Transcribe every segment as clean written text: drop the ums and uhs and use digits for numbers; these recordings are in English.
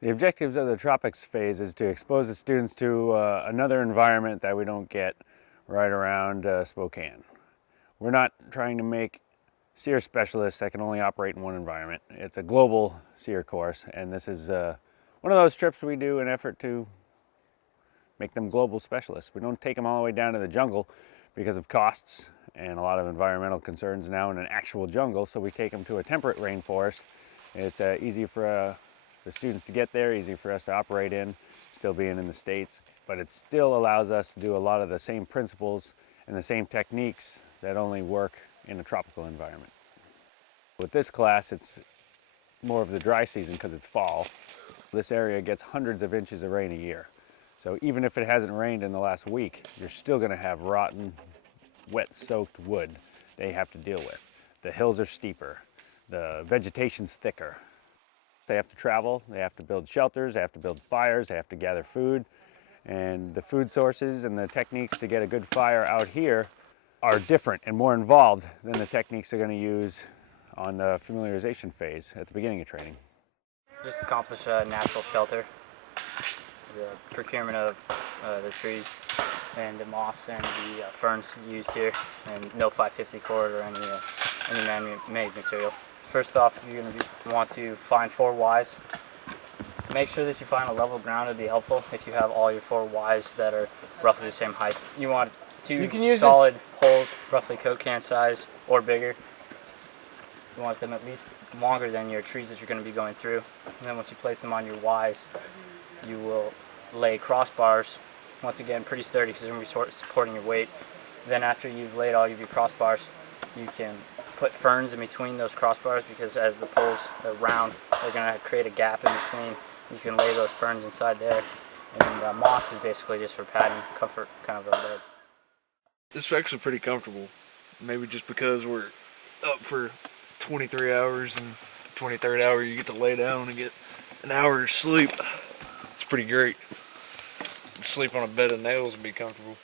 The objectives of the Tropics phase is to expose the students to another environment that we don't get right around Spokane. We're not trying to make SEER specialists that can only operate in one environment. It's a global SEER course, and this is one of those trips we do in an effort to make them global specialists. We don't take them all the way down to the jungle because of costs and a lot of environmental concerns now in an actual jungle, so we take them to a temperate rainforest. It's easy for the students to get there, easy for us to operate in, still being in the States, but it still allows us to do a lot of the same principles and the same techniques that only work in a tropical environment. With this class, it's more of the dry season because it's fall. This area gets hundreds of inches of rain a year. So even if it hasn't rained in the last week, you're still going to have rotten, wet-soaked wood they have to deal with. The hills are steeper, the vegetation's thicker. They have to travel, they have to build shelters, they have to build fires, they have to gather food. And the food sources and the techniques to get a good fire out here are different and more involved than the techniques they're going to use on the familiarization phase at the beginning of training. Just accomplish a natural shelter, the procurement of the trees and the moss and the ferns used here, and no 550 cord or any man-made material. First off, you're going to want to find 4 Ys. Make sure that you find a level ground. Would be helpful if you have all your 4 Ys that are roughly the same height. You want 2 solid poles, roughly Coke can size or bigger. You want them at least longer than your trees that you're going to be going through. And then once you place them on your Ys, you will lay crossbars, once again pretty sturdy because they're going to be supporting your weight. Then after you've laid all of your crossbars, you can put ferns in between those crossbars, because as the poles are round, they're going to create a gap in between. You can lay those ferns inside there. And moss is basically just for padding, comfort kind of a bed. This is actually pretty comfortable. Maybe just because we're up for 23 hours and 23rd hour you get to lay down and get an hour of sleep. It's pretty great. Sleep on a bed of nails and be comfortable.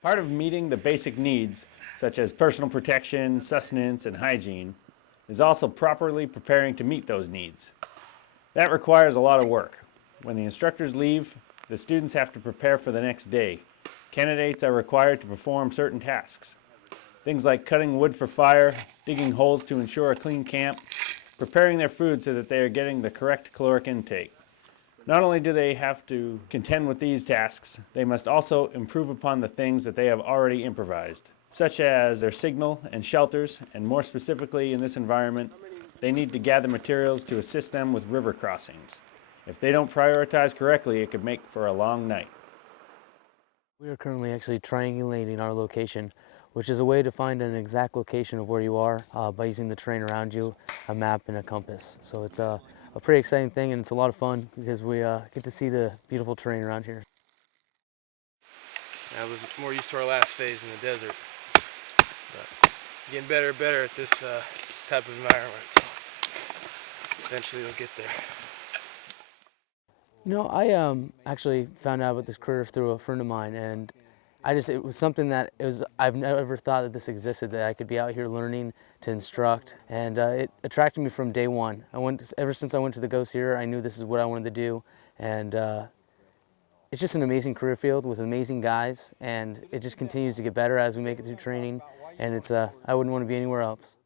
Part of meeting the basic needs, such as personal protection, sustenance, and hygiene, is also properly preparing to meet those needs. That requires a lot of work. When the instructors leave, the students have to prepare for the next day. Candidates are required to perform certain tasks. Things like cutting wood for fire, digging holes to ensure a clean camp, preparing their food so that they are getting the correct caloric intake. Not only do they have to contend with these tasks, they must also improve upon the things that they have already improvised, such as their signal and shelters, and more specifically in this environment, they need to gather materials to assist them with river crossings. If they don't prioritize correctly, it could make for a long night. We are currently actually triangulating our location, which is a way to find an exact location of where you are by using the terrain around you, a map, and a compass. So it's a pretty exciting thing, and it's a lot of fun because we get to see the beautiful terrain around here. I was more used to our last phase in the desert, but getting better and better at this type of environment. So eventually we'll get there. You know, I actually found out about this career through a friend of mine, and it was something that I've never thought that this existed, that I could be out here learning to instruct, and it attracted me from day one. Ever since I went to the Go SEER, I knew this is what I wanted to do, and it's just an amazing career field with amazing guys, and it just continues to get better as we make it through training, and I wouldn't want to be anywhere else.